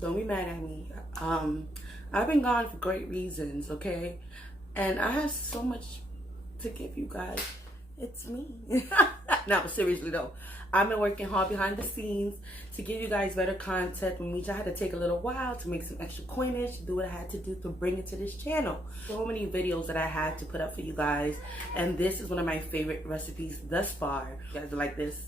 Don't be mad at me. I've been gone for great reasons, okay? And I have so much to give you guys. It's me. No, but seriously though, I've been working hard behind the scenes to give you guys better content, which I had to take a little while to make some extra coinage, do what I had to do to bring it to this channel. So many videos that I had to put up for you guys, and this is one of my favorite recipes thus far. You guys are like this.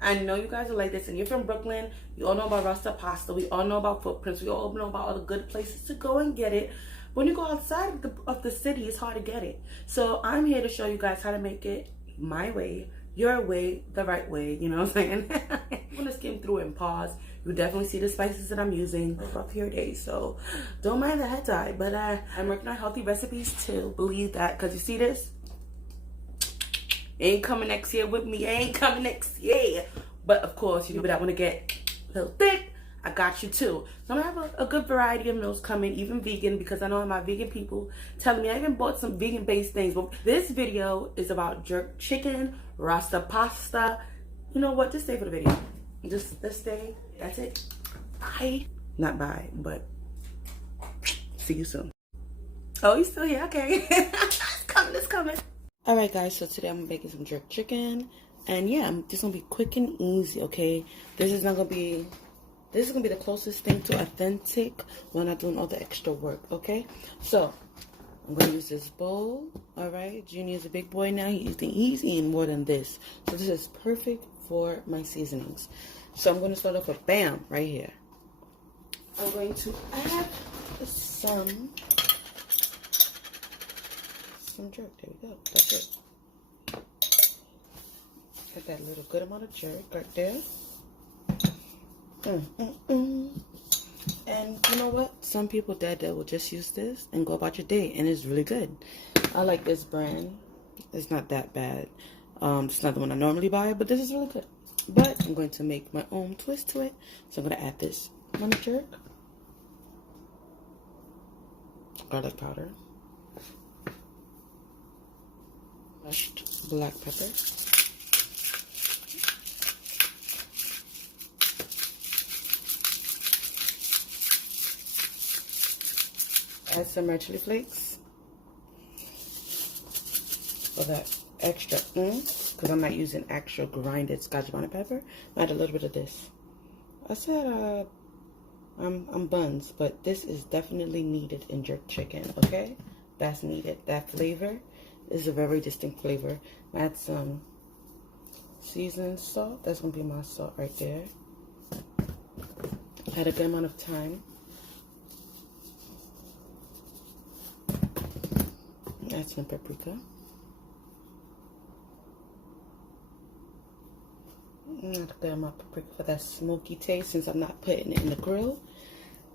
I know you guys are like this, and you're from Brooklyn. You all know about RASTA PASTA. We all know about Footprints. We all know about all the good places to go and get it. When you go outside of the city, it's hard to get it. So I'm here to show you guys how to make it my way, your way, the right way. You know what I'm saying? I'm gonna skim through it and pause. You definitely see the spices that I'm using up here today, so don't mind the head tie. But I'm working on healthy recipes too. Believe that, because you see this. Ain't coming next year with me. Ain't coming next year. But of course, you know, but I want to get a little thick. I got you too. So I'm gonna have a good variety of meals coming, even vegan, because I know my vegan people telling me I even bought some vegan based things. But this video is about jerk chicken, RASTA pasta. You know what? Just stay for the video. Just stay. That's it. Bye. Not bye, but see you soon. Oh, you still here? Okay. It's coming. It's coming. All right, guys. So today I'm making some jerk chicken, and yeah, I'm just gonna be quick and easy. Okay, this is gonna be the closest thing to authentic when I'm doing all the extra work. Okay, so I'm gonna use this bowl. All right, Junior is a big boy now. He's eating more than this, so this is perfect for my seasonings. So I'm gonna start off with bam right here. I'm going to add some jerk. There we go. That's it. Get that little good amount of jerk right there. And you know what? Some people that will just use this and go about your day, and it's really good. I like this brand. It's not that bad. It's not the one I normally buy, but this is really good. But I'm going to make my own twist to it. So I'm going to add this lemon jerk, garlic powder, crushed black pepper, add some red chili flakes for that extra because I'm not using actual grinded Scotch bonnet pepper. Add a little bit of this. I said I'm buns, but this is definitely needed in jerk chicken. Okay, that's needed. That flavor is a very distinct flavor. Add some seasoned salt. That's gonna be my salt right there. Add a good amount of thyme. Add some paprika. Add a good amount of paprika for that smoky taste, since I'm not putting it in the grill.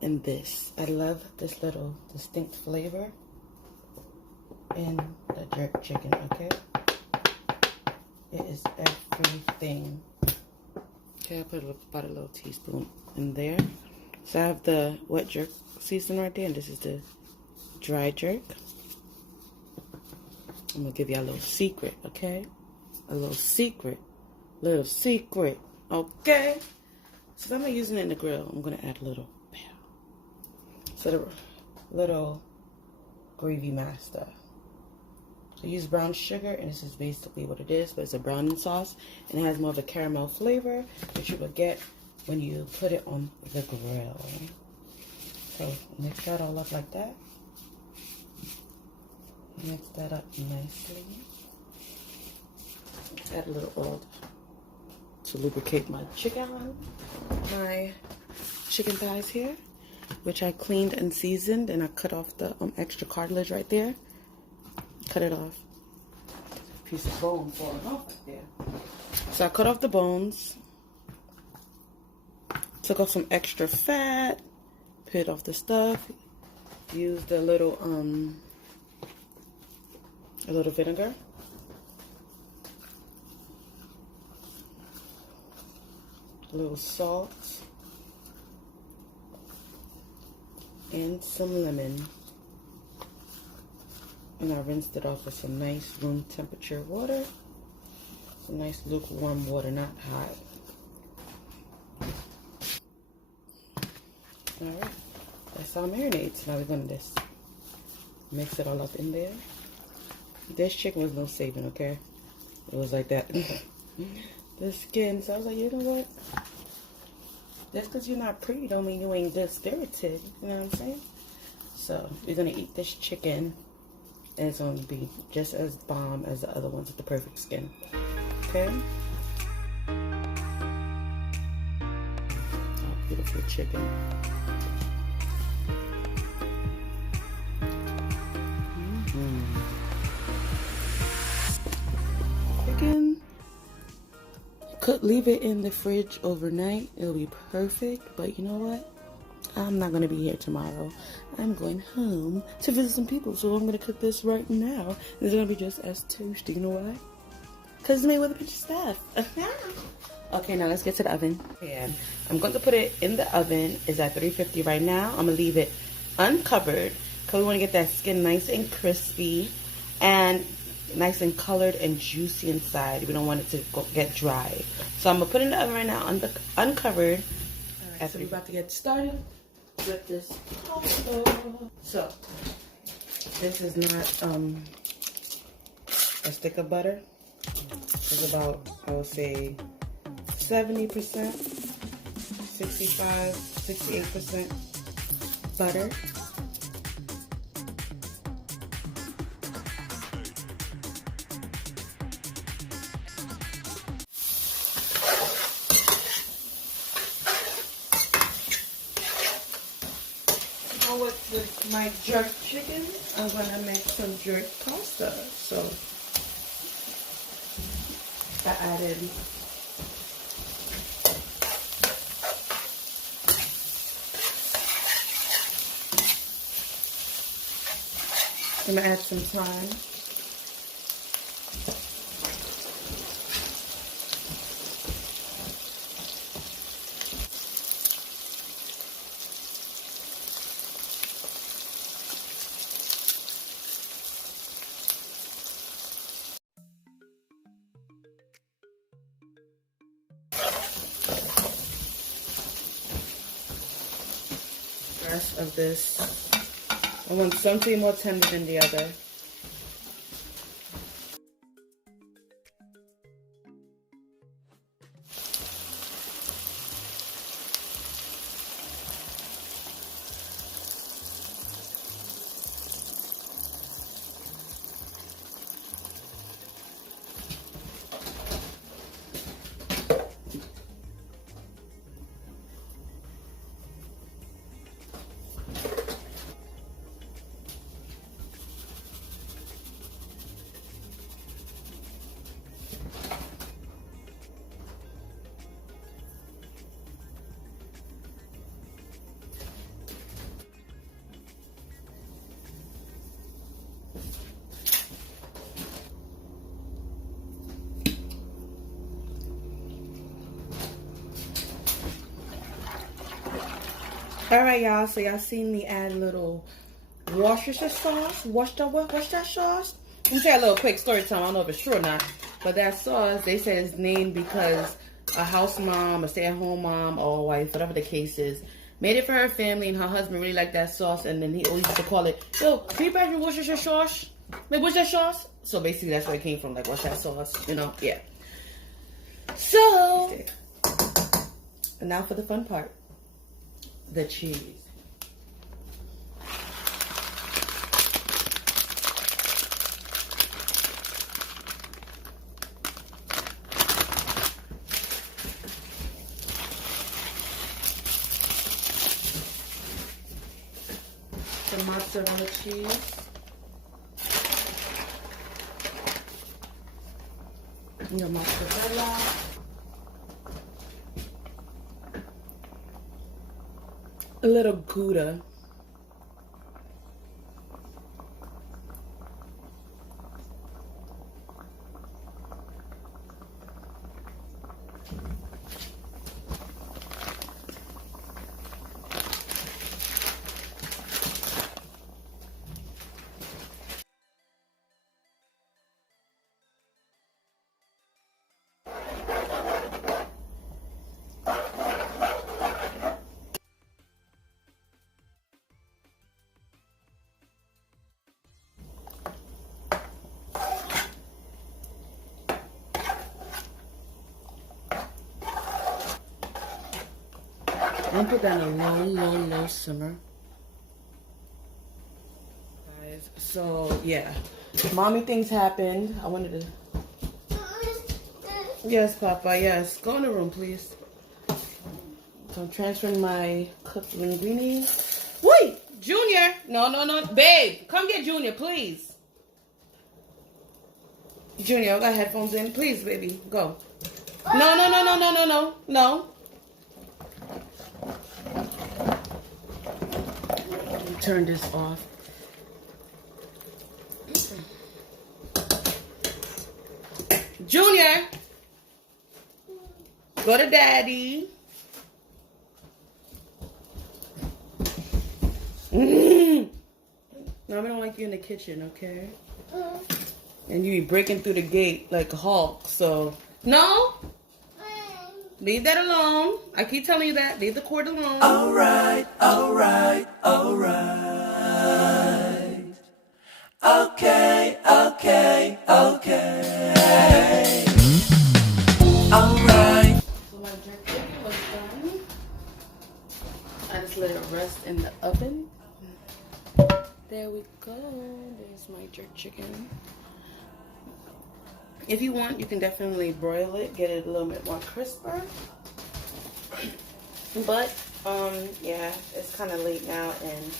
And this, I love this little distinct flavor in the jerk chicken. Okay, it is everything. Okay, I put about a little teaspoon in there. So I have the wet jerk seasoning right there, and this is the dry jerk. I'm gonna give you a little secret, okay? A little secret. Little secret, okay? Since I'm not using it in the grill, I'm gonna add a little bam. So the little gravy master. I use brown sugar, and this is basically what it is, but it's a browning sauce, and it has more of a caramel flavor that you will get when you put it on the grill. So mix that all up like that. Mix that up nicely. Add a little oil to lubricate my chicken thighs here, which I cleaned and seasoned, and I cut off the extra cartilage right there. Cut it off. A piece of bone falling off right there. So I cut off the bones, took off some extra fat, put off the stuff, used a little vinegar, a little salt, and some lemon. And I rinsed it off with some nice room temperature water. Some nice lukewarm water, not hot. Alright, that's our marinades. Now we're going to just mix it all up in there. This chicken was no saving, okay? It was like that. The skin. So I was like, you know what? Just because you're not pretty don't mean you ain't good spirited. You know what I'm saying? So we're going to eat this chicken. And it's going to be just as bomb as the other ones with the perfect skin. Okay? Oh, beautiful chicken. Chicken. Could leave it in the fridge overnight. It'll be perfect. But you know what? I'm not going to be here tomorrow. I'm going home to visit some people. So I'm going to cook this right now. It's going to be just as toasty. You know why? Because it's made with a pinch of stuff. Okay, now let's get to the oven. And I'm going to put it in the oven. It's at 350 right now. I'm going to leave it uncovered because we want to get that skin nice and crispy and nice and colored and juicy inside. We don't want it to get dry. So I'm going to put it in the oven right now uncovered. All right, so we're about to get started with this pasta. So this is not a stick of butter. It's about, I would say, 70%, 65, 68% butter. With my jerk chicken, I'm gonna make some jerk pasta. So I added I'm gonna add some thyme. Rest of this. I want something more tender than the other. Alright, y'all, so y'all seen me add a little Worcestershire sauce. Worcestershire sauce? Let me tell you a little quick story time. I don't know if it's true or not. But that sauce, they said it's named because a house mom, a stay-at-home mom, or wife, whatever the case is, made it for her family, and her husband really liked that sauce, and then he always used to call it, yo, can you pass me Worcestershire sauce? Like, what's that sauce? So basically that's where it came from, like, what's that sauce? You know, yeah. So, and now for the fun part. The cheese. The mozzarella cheese. The mozzarella. A little Gouda. I'm gonna put that in a low simmer. Guys, so yeah. Mommy things happened. I wanted to. Yes, Papa, yes. Go in the room, please. So I'm transferring my cooked linguine. Wait! Junior! No. Babe, come get Junior, please. Junior, I got headphones in. Please, baby, go. No. Turn this off. Junior! Go to daddy. No, I don't like you in the kitchen, okay? And you be breaking through the gate like a hawk, so... No! Leave that alone. I keep telling you that. Leave the cord alone. Alright. Okay. Alright. So my jerk chicken was done. I just let it rest in the oven. There we go. There's my jerk chicken. If you want, you can definitely broil it, get it a little bit more crisper. But yeah, it's kind of late now and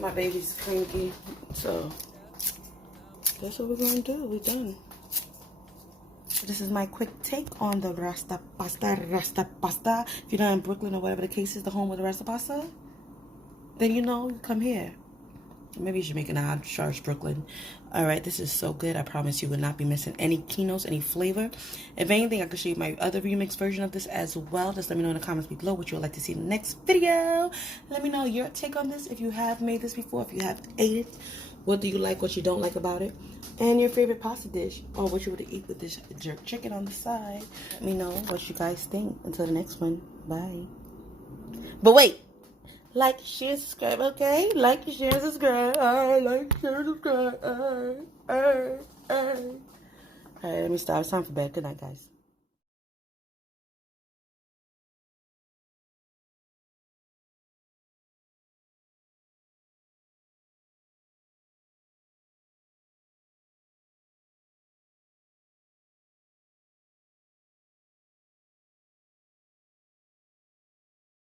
my baby's cranky, so that's what we're gonna do. We're done. So this is my quick take on the RASTA pasta. If you're not in Brooklyn or whatever the case is, the home of the RASTA pasta, then you know, come here. Maybe you should make an odd charge Brooklyn. All right, this is so good. I promise you will not be missing any keynotes, any flavor. If anything, I could show you my other remix version of this as well. Just let me know in the comments below what you would like to see in the next video. Let me know your take on this. If you have made this before, if you have ate it, what do you like, what you don't like about it, and your favorite pasta dish, or what you would eat with this jerk chicken on the side. Let me know what you guys think. Until the next one, bye. But wait. Like, share, subscribe, okay? Like, share, subscribe. Like, share, subscribe. Alright, let me stop. It's time for bed. Good night, guys.